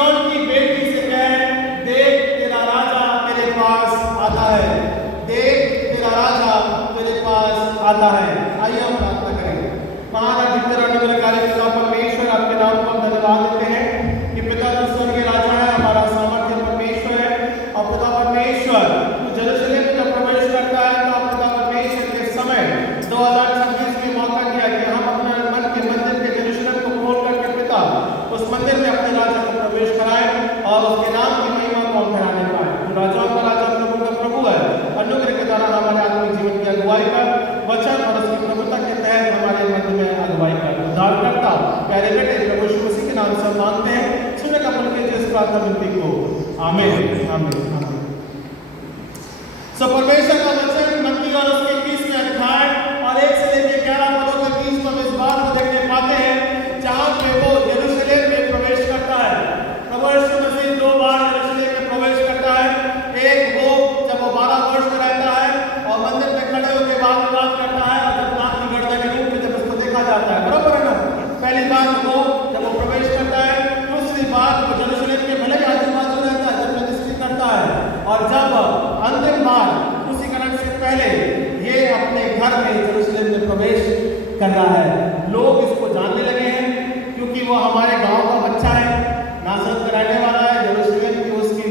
सिय्योन की बेटी से कहे, देख तेरा राजा तेरे पास आता है, देख तेरा राजा तेरे पास आता है। आइए हम प्रार्थना करें। महान अधिकतर अनुग्रहकारी पिता परमेश्वर, आपके नाम को हम धन्यवाद देते हैं कि पिता जो स्वर्गीय राजा है, हमारा सामर्थ्य परमेश्वर है। और पिता परमेश्वर तू यरूशलेम में जब प्रवेश करता है तो पिता परमेश्वर के समय 2026 में मौका दिया कि हम अपने मन के मंदिर के यरूशलेम को खोल करके पिता उस मंदिर में अपने राजा को प्रवेश कराएं और उसके नाम की महिमा को हम कराने पाए। तू राजाओं का राजा, प्रभु का प्रभु है। अनुग्रह के द्वारा हमारे आत्मिक जीवन की अगुवाई कर, वचन और उसकी प्रभुता के तहत हमारे मध्य में अगुवाई कर। उद्धारकर्ता प्यारे बेटे प्रभु यीशु मसीह के नाम से मांगते हैं, सुन कबूल कीजिए इस प्रार्थना विनती को। आमीन आमीन आमीन। सो परमेश्वर का वचन मत्ती और उसके 20वें अध्याय और 1 से लेकर 11 पदों के 30 में इस बात को देखने पाते हैं जहां पे वो यरूशलेम में प्रवेश करता है। प्रभु यीशु मसीह 2 बार यरूशलेम में प्रवेश करता है। एक वो जब वो 12 वर्ष का रहता है और मंदिर में खड़े होकर बात करता है और जब नाक की गर्दन के रूप में जब उसको देखा जाता है, बराबर है ना। पहली बार वो जब वो प्रवेश करता है, दूसरी बार वो यरूशलेम के भले आजू बाजू रहता है, जब मिनिस्ट्री करता है, और जब अंतिम बार क्रूसीकरण से पहले ये अपने घर में यरूशलेम में प्रवेश कर रहा है। लोग इसको जानने लगे हैं क्योंकि वो हमारे गांव का बच्चा है, नासरत का रहने वाला है। यरूशलेम की उसकी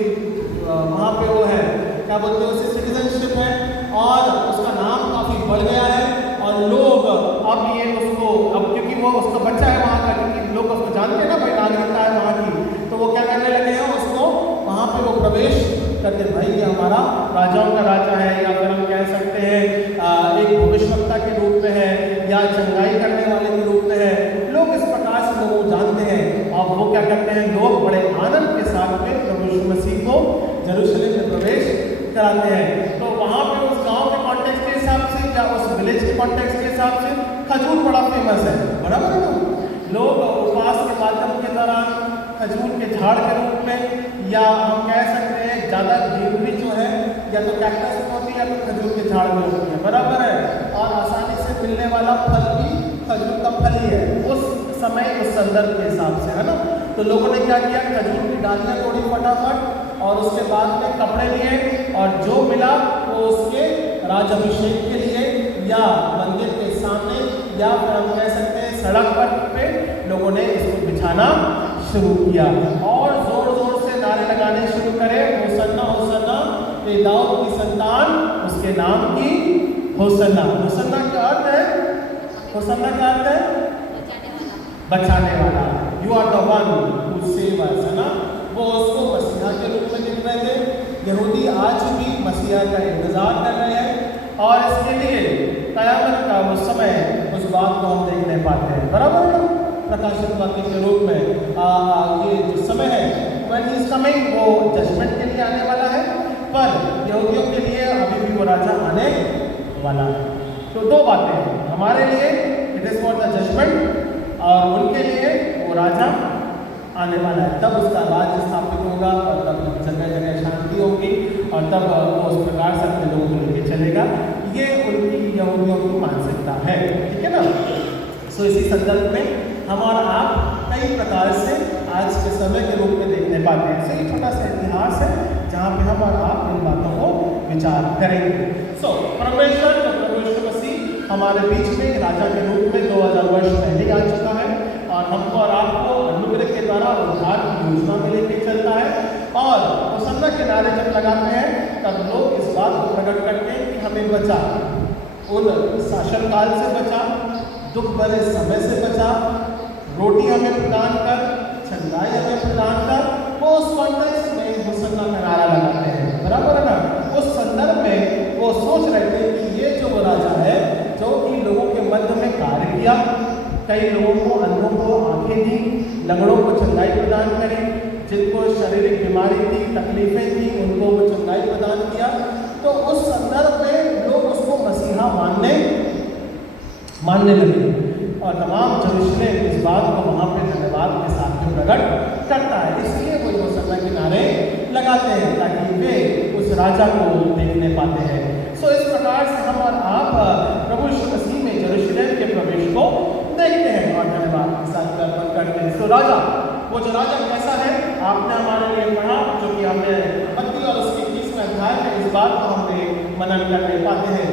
वहाँ पे वो है, क्या बोलते हैं, उसकी सिटीजनशिप है और उसका नाम काफ़ी बढ़ गया है। और लोग अब ये उसको, अब क्योंकि वो उसका बच्चा है वहाँ का, क्योंकि लोग उसको जानते हैं ना, भाई नागरिकता है वहाँ की, तो वो क्या करने लगे हैं, उसको वहाँ पे वो प्रवेश करते, भाई ये हमारा राजाओं का राजा है, या फिर हम कह सकते हैं एक भविष्यवक्ता के रूप में है, या चंगाई करने वाले के रूप में है। लोग इस प्रकार से लोग जानते हैं और वो क्या करते हैं, लोग बड़े आनंद के साथ में प्रभु यीशु मसीह को यरूशलेम में प्रवेश कराते हैं। तो वहाँ पे उस गांव के कॉन्टेक्स्ट के हिसाब से या उस विलेज के कॉन्टेक्स्ट के हिसाब से खजूर बड़ा फेमस है, बराबर है ना। लोग उपवास के माध्यम के दौरान खजूर के झाड़ के रूप में, या हम कह सकते हैं ज़्यादा ग्रीनरी जो है या तो कैक्टस में होती है या तो खजूर के झाड़ में होती है, बराबर है। और आसानी से मिलने वाला फल भी खजूर का फल ही है उस समय, उस संदर्भ के हिसाब से, है ना। तो लोगों ने क्या किया, खजूर की डालियाँ तोड़ी फटाफट और उसके बाद में कपड़े लिए और जो मिला वो उसके राजाभिषेक के लिए या मंदिर के सामने या फिर हम कह सकते हैं सड़क पर पे लोगों ने इसको बिछाना शुरू किया और जोर जोर से नारे लगाने शुरू करे, होसन्ना होसन्ना, ये दाऊद की संतान, उसके नाम की होसन्ना। होसन्ना का अर्थ है, होसन्ना का अर्थ है बचाने वाला। You are the one who save us, है ना। वो उसको मसीहा के रूप में दिख रहे थे। यहूदी आज भी मसीहा का इंतजार कर रहे हैं और इसके लिए कयामत का वो समय, उस बात को हम देख नहीं पाते हैं, बराबर है ना। प्रकाशित वाक्य के रूप में ये जो समय है when he is coming, वो जजमेंट के लिए आने वाला है, पर यहूदियों के लिए अभी भी वो राजा आने वाला है। तो दो बातें हैं, हमारे लिए it is for the judgement और उनके लिए वो राजा आने वाला है। तब उसका राज्य स्थापित होगा और तब जगह जगह शांति होगी और तब वो उस प्रकार से अपने लोगों को लेकर चलेगा। ये उनकी यहूदियों की मानसिकता है, ठीक है ना। सो इसी संदर्भ में हम और आप कई प्रकार से आज के समय के रूप में देखने पाते हैं। एक छोटा सा इतिहास है जहाँ पे हम और आप इन बातों को विचार करेंगे। सो परमेश्वर तो प्रभु यीशु मसीह हमारे बीच में राजा के रूप में 2000 वर्ष पहले आ चुका है और हमको और आपको अनुग्रह के द्वारा उद्धार की योजना में लेके चलता है। और होसन्ना के नारे जब लगाते हैं तब लोग इस बात को प्रकट करते हैं कि हमें बचा, उन शासनकाल से बचा, दुख भरे समय से बचा, रोटी हमें प्रदान कर, चंगाई हमें प्रदान कर। वो उस कॉन्टेक्स्ट में होसन्ना का नारा लगाते हैं, बराबर है ना। उस संदर्भ में वो सोच रहे थे कि ये जो राजा है जो कि लोगों के मध्य में कार्य किया, कई लोगों को, अंधों को आंखें दी, लंगड़ों को चंगाई प्रदान करी, जिनको शारीरिक बीमारी थी, तकलीफें थी, उनको वो चंगाई प्रदान किया। तो उस संदर्भ में लोग उसको मसीहा मानने लगे और तमाम यरूशलेम इस बात को वहाँ पे धन्यवाद के साथ में प्रकट करता है। इसलिए वो होसन्ना के नारे लगाते हैं ताकि वे उस राजा को देखने पाते हैं। सो इस प्रकार से हम और आप प्रभु यीशु मसीह में यरूशलेम के प्रवेश को देखते हैं और धन्यवाद के साथ अर्पण करते हैं। सो राजा, वो जो राजा कैसा है, आपने हमारे लिए पढ़ा, जो कि हमने 32 और उसके 30वें अध्याय में इस बात को हमने मनन करने पाते हैं।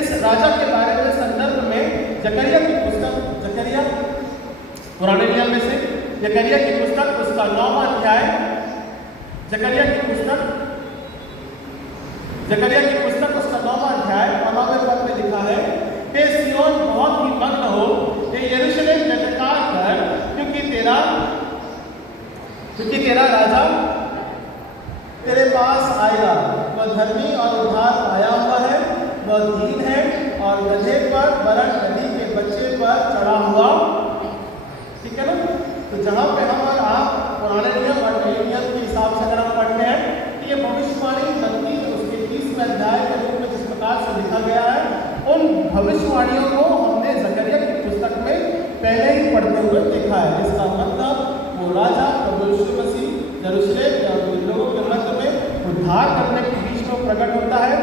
इस राजा के बारे में संदर्भ में जकरिया की पुस्तक, जकरिया पुराने नियम में से जकरिया की पुस्तक उसका 9वां अध्याय, जकरिया की पुस्तक उसका 9वां अध्याय 9वें पद में लिखा है, हे सिय्योन बहुत ही मग्न हो, हे यरूशलेम जयजयकार कर, क्योंकि तेरा राजा तेरे पास आएगा। वह धर्मी और उद्धार पाया हुआ है, वह दीन है और गधे पर वरन नदी के बच्चे पर चढ़ा हुआ। ठीक है ना? तो जहाँ पे हम और आप पुराने नियम और नए नियम के हिसाब से अगर हम पढ़ते हैं तो ये भविष्यवाणी 32 उसके 30वें अध्याय के रूप में जिस प्रकार से लिखा गया है, उन भविष्यवाणियों को हमने जकरिया की पुस्तक में पहले ही पढ़ते हुए देखा है। इसका मतलब वो राजा प्रभु यीशु मसीह यरूशलेम या लोगों के मध्य में उद्धार करने के बीच में प्रकट होता है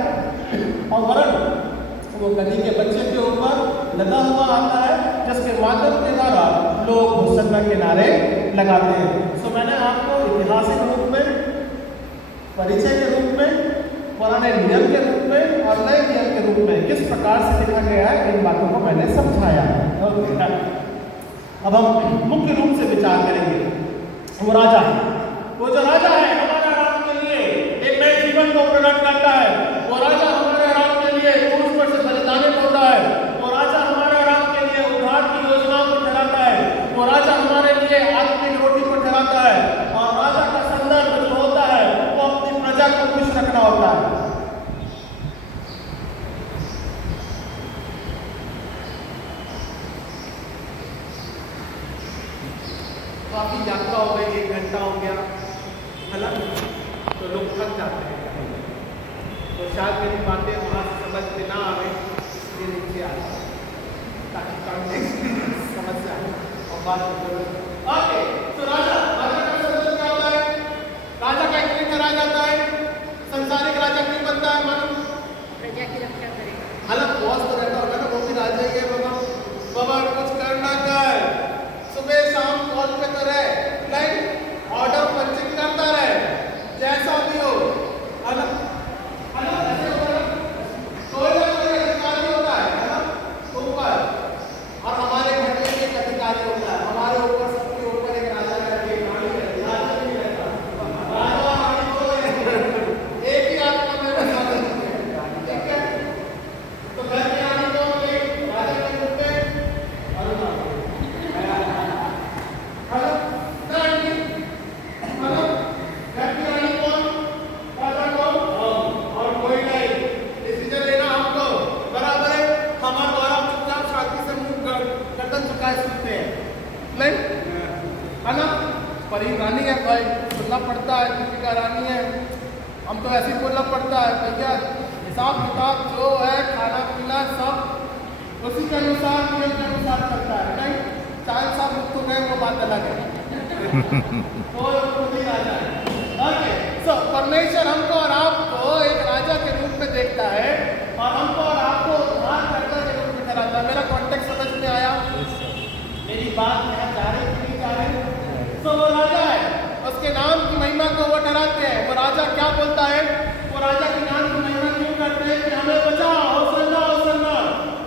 और वरन वो गधी के बच्चे के ऊपर लदा हुआ आता है, जिसके माध्यम के द्वारा लोग होसन्ना के नारे लगाते हैं। सो मैंने आपको ऐतिहासिक रूप में, परिचय के रूप में, पुराने नियम के रूप में और नए नियम के रूप में किस प्रकार से लिखा गया है, इन बातों को मैंने समझाया। अब हम मुख्य रूप से विचार करेंगे। वो राजा है, वो जो राजा है हमारे राम के लिए एक नए जीवन को प्रकट करता है। वो राजा हमारे राम के लिए क्रूस पर से बलिदानित होता है। वो राजा हमारे राम के लिए उद्धार की योजनाओं को ठहराता है। वो राजा हमारे लिए आत्मिक रोटी को ठहराता है। और राजा का संदर्भ जो होता है वो अपनी प्रजा को खुश रखना होता है। काफी यात्रा हो गई, 1 घंटा हो गया है ना, तो लोग थक जाते हैं। तो शायद मेरी बातें वहाँ से समझ में ना आवे, इसलिए नीचे आ जाए ताकि कॉन्टेक्स्ट समझ जाए और बात ओके। तो राजा का संदर्भ क्या होता है? राजा का एक ठहराया जाता है। संसारिक राजा क्यों बनता है? मानो प्रजा की रक्षा करेगा। हालांकि बॉस तो रहता होगा ना, वो भी राजा ही है। बाबा कुछ करना कर, सुबह शाम कॉल पे तो रहे, नहीं ऑर्डर पंचिंग करता रहे, जैसा भी हो। कोई ना कोई अधिकारी होता है ना ऊपर, और हमारे घर में एक अधिकारी होता है। हमारे ऊपर सबके ऊपर एक राजा रहती है, रानी रहती है। राजा नहीं रहता, राजा रानी तो एक ही आत्मा में बसा देते हैं। ठीक है, तो घर की रानी कौन है? राजा के रूप में रानी है भाई, सुनना पड़ता है, किसी का रानी है, हम तो ऐसे ही बोलना पड़ता है। भैया हिसाब किताब जो है, खाना पीना सब उसी के अनुसार, नियम के अनुसार चलता है। नहीं चाय साहब मुक्त हो गए, वो बात अलग है। परमेश्वर हमको और आपको एक राजा के रूप में देखता है और हमको और आपको उद्धार करता के रूप में ठहराता है। मेरा कॉन्टेक्स्ट समझ में आया? मेरी बात यहाँ जा रही कि नहीं जा रही? तो वो राजा है, उसके नाम की महिमा को वो ठहराते हैं। वो राजा क्या बोलता है? वो राजा के नाम की महिमा क्यों करते हैं? कि हमें बचाओ, होसन्ना होसन्ना।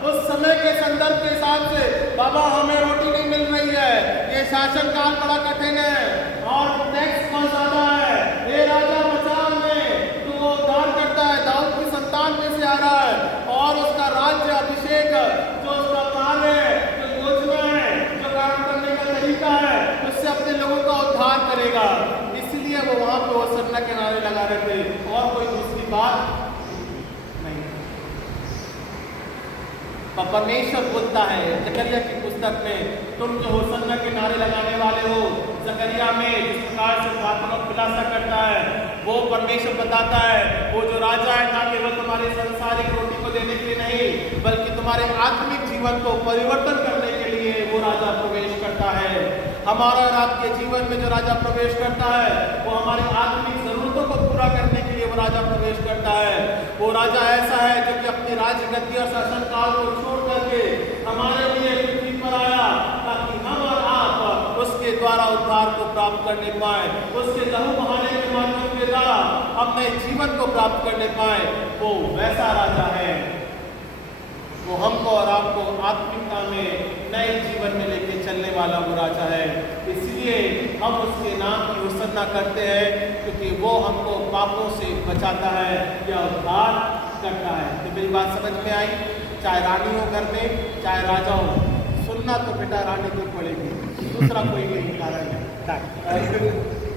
उस समय के संदर्भ के हिसाब से, बाबा हमें रोटी नहीं मिल रही है, ये शासन काल बड़ा कठिन है और टैक्स बहुत ज्यादा है, ये राजा बचा हमें। तो वो उद्धार करता है, दाऊद की संतान में से आ रहा है और उसका राज्य अभिषेक, जो उसका कार्य है, जो योजना है, जो काम करने का तरीका है, उससे अपने लोगों का उद्धार करेगा। इसलिए वो वहां पे होसन्ना के नारे लगा रहे थे, और कोई दूसरी बात नहीं। परमेश्वर बोलता है जकरिया की पुस्तक में, तुम जो होसन्ना के नारे लगाने वाले हो, जकरिया में जिस प्रकार से प्रार्थना खुलासा करता है, वो परमेश्वर बताता है वो जो राजा है ना केवल तुम्हारे संसारिक रोटी को देने के लिए नहीं, बल्कि तुम्हारे आत्मिक जीवन को परिवर्तन करने के लिए वो राजा प्रवेश करता है। हमारा और आपके जीवन में जो राजा प्रवेश करता है वो हमारे आत्मिक जरूरतों को पूरा करने के लिए वो राजा प्रवेश करता है। वो राजा ऐसा है जो कि अपनी राज्य गद्दी और शासन काल को छोड़ करके हमारे लिए पृथ्वी पर आया ताकि हम और आप उसके द्वारा उद्धार को प्राप्त करने पाए, उसके लहू बहाने के माध्यम के द्वारा अपने जीवन को प्राप्त करने पाए, वो वैसा राजा है। वो हमको और आपको आत्मिकता में नए जीवन में लेके चलने वाला वो राजा है। इसलिए हम उसके नाम की होसन्ना करते हैं, क्योंकि वो हमको पापों से बचाता है या उद्धार करता है। तो मेरी बात समझ में आई? चाहे रानी हो घर में, चाहे राजा हो, सुनना तो बेटा रानी को पड़ेगी, दूसरा कोई नहीं कारण है।